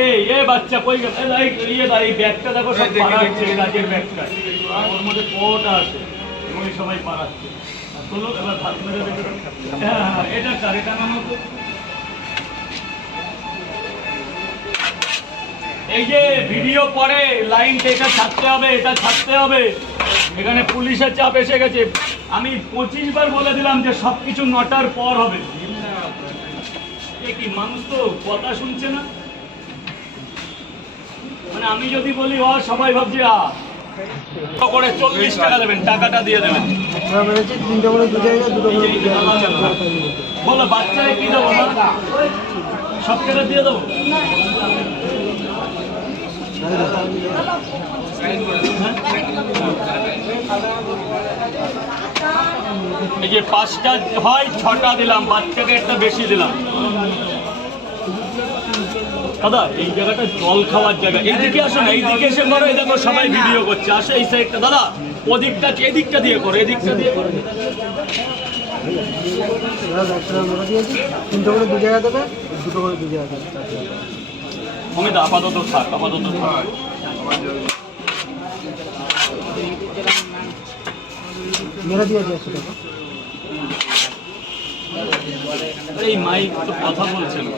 এই এ বাচ্চা কই গেল এই এই ইয়ে দা ব্যাগটা দেখো সব পাড়াচ্ছে কাজের ব্যাগটা। ওর মধ্যে কোটা আছে? ওই সবাই পাড়াচ্ছে। চলো এবার ভাত মেরে দেখে হ্যাঁ হ্যাঁ এটা কার? এটা নামো তো এই যে ভিডিও পরে লাইনটা এটা ছাড়তে হবে এটা ছাড়তে হবে। এখানে পুলিশের চাপ এসে গেছে। আমি পঁচিশ বার বলে দিলাম যে সব কিছু নটার পর হবে। কি মানুষ তো কথা শুনছে না? মানে আমি যদি বলি ও সবাই ভাবছে আ করে চল্লিশ টাকা দেবেন টাকাটা দিয়ে দেবেন। আমরা মেরেছি তিনটে করে দু জায়গায় দুটো করে দু জায়গায়। বলো বাচ্চাকে কি দেবো সব টাকা দিয়ে দেবো? এই যে পাঁচটা হয় ছটা দিলাম বাচ্চাকে একটা বেশি দিলাম। দাদা এই জায়গাটা জল খাওয়ার জায়গা। এইদিকে আসো না এইদিকে এসে করো এই দেখো সবাই ভিডিও করছে। আসো এই সাইডটা দাদা ওদিকটা এদিকটা দিয়ে করো এদিকটা দিয়ে করো। তিনটে করে দু জায়গা দেবে দুটো করে দু জায়গা দেবে আপাতত থাক আপাতত থাক। মেরে দিয়েছি একশো টাকা এই মাইক তো কথা বলছে না।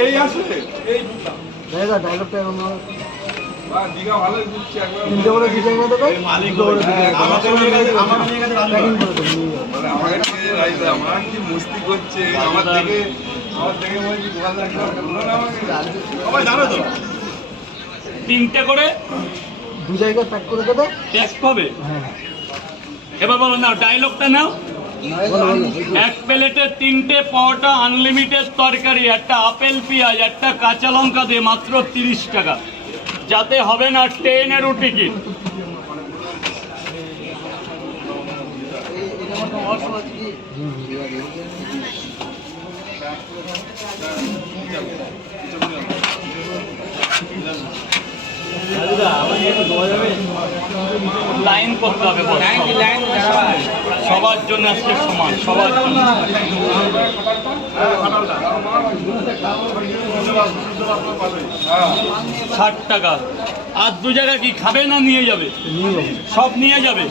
এই আছে এই ডায়লগটা তিনটে করে দু করে প্যাকিং করে দেবে নিয়ে যাবে। মানে আমাকে নিয়ে রাইতে আমার কি মস্তি করছে আমার থেকে আমার থেকে বলছি দু হাজার টাকা বলল না আমাকে সবাই জানো তো তিনটে করে দু জায়গায় প্যাক করে দেবে? ট্যাক্স পাবে হ্যাঁ। এবার বলো না ডায়লগটা নাও। এক প্লেটে তিনটে পাওয়াটা আনলিমিটেড তরকারি একটা আপেল পেঁয়াজ একটা কাঁচা লঙ্কা দিয়ে মাত্র তিরিশ টাকা। যাতে হবে না ট্রেনেরও টিকিট। লাইন করতে হবে সবার জন্য আজকে সমান সবার জন্য। ষাট টাকা। আর দু জায়গা কি খাবে না নিয়ে যাবে? সব নিয়ে যাবে।